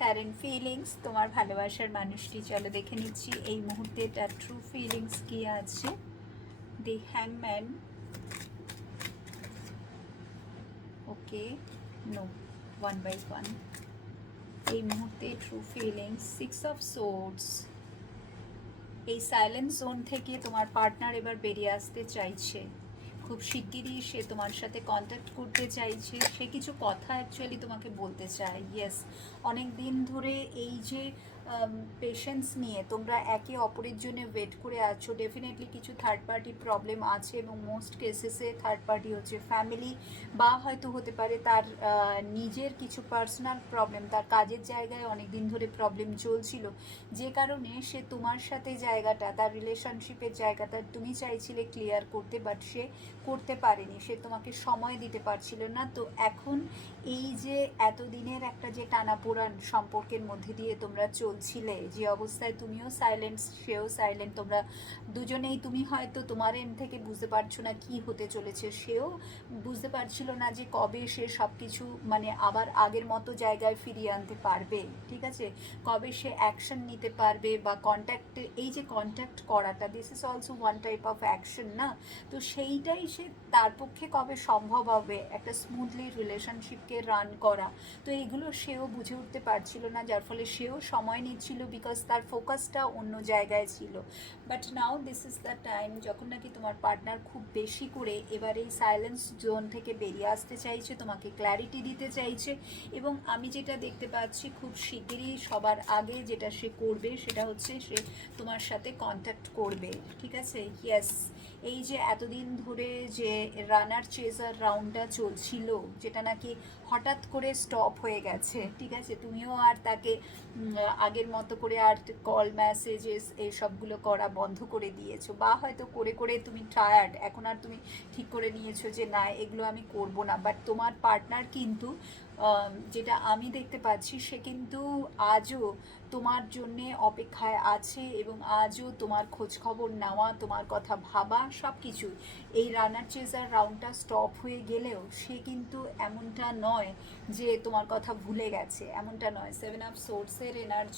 Current feelings, তোমার ভালোবাসার মানুষটি, চলো দেখে নিচ্ছি এই মুহূর্তে তার ট্রু ফিলিংস কি আছে। দি হ্যাংম্যান, ওকে, নো, ওয়ান বাই ওয়ান। এই মুহূর্তে true feelings, six of swords. এই সাইলেন্ট জোন থেকে তোমার পার্টনার এবার বেরিয়ে আসতে চাইছে, খুব শিগগিরই সে তোমার সাথে কন্ট্যাক্ট করতে চাইছে, সে কিছু কথা অ্যাকচুয়ালি তোমাকে বলতে চায়। ইয়েস, অনেক দিন ধরে এই যে পেশেন্স নিয়ে তোমরা একে অপরের জন্য ওয়েট করে আছো, ডেফিনেটলি কিছু থার্ড পার্টি প্রবলেম আছে এবং মোস্ট কেসেসে থার্ড পার্টি হচ্ছে ফ্যামিলি, বা হয়তো হতে পারে তার নিজের কিছু পার্সোনাল প্রবলেম, তার কাজের জায়গায় অনেক দিন ধরে প্রবলেম চলছিল, যে কারণে সে তোমার সাথে জায়গাটা, তার রিলেশনশিপের জায়গাটা তুমি চাইছিলে ক্লিয়ার করতে, বাট সে করতে পারেনি, সে তোমাকে সময় দিতে পারছিল না। তো এখন এই যে এতদিনের একটা যে টানাপোড়ান সম্পর্কের মধ্যে দিয়ে তোমরা চলছিলে, যে অবস্থায় তুমিও সাইলেন্ট সেও সাইলেন্ট, তোমরা দুজনেই, তুমি হয়তো তোমার এন্ড থেকে বুঝতে পারছো না কি হতে চলেছে, সেও বুঝতে পারছিল না যে কবে সে সব কিছু মানে আবার আগের মতো জায়গায় ফিরিয়ে আনতে পারবে, ঠিক আছে, কবে সে অ্যাকশন নিতে পারবে বা কন্ট্যাক্টে, এই যে কন্ট্যাক্ট করাটা, this is also one type of action না, তো সেইটাই সে তার পক্ষে কবে সম্ভব হবে একটা স্মুথলি রিলেশনশিপকে রান করা। তো এইগুলো সেও বুঝে উঠতে পারছিল না, যার ফলে সেও সময় নিচ্ছিল, বিকজ তার ফোকাসটা অন্য জায়গায় ছিল। But now this is the time যখন নাকি তোমার পার্টনার খুব বেশি করে এবার এই সাইলেন্স জোন থেকে বেরিয়ে আসতে চাইছে, তোমাকে ক্ল্যারিটি দিতে চাইছে, এবং আমি যেটা দেখতে পাচ্ছি খুব শিগগিরই সবার আগে যেটা সে করবে সেটা হচ্ছে সে তোমার সাথে কন্ট্যাক্ট করবে, ঠিক আছে। ইয়েস, এই যে এতদিন ধরে যে রানার চেজার রাউন্ডটা চলছিল, যেটা নাকি হঠাৎ করে স্টপ হয়ে গেছে, ঠিক আছে, তুমিও আর তাকে আগের মতো করে আর কল মেসেজেস এইসবগুলো করা বন্ধ করে দিয়েছো, বা হয়তো করে করে তুমি টায়ার্ড, এখন আর তুমি ঠিক করে নিয়েছো যে না এগুলো আমি করব না, বাট তোমার পার্টনার কিন্তু যেটা আমি দেখতে পাচ্ছি সে কিন্তু আজও তোমার জন্যে অপেক্ষায় আছে, এবং আজও তোমার খোঁজ খবর নেওয়া, তোমার কথা ভাবা, সব কিছু। এই রানার চেজার রাউন্ডটা স্টপ হয়ে গেলেও সে কিন্তু এমনটা নয় যে তোমার কথা ভুলে গেছে, এমনটা নয়। সেভেন অফ সোর্সের এনার্জি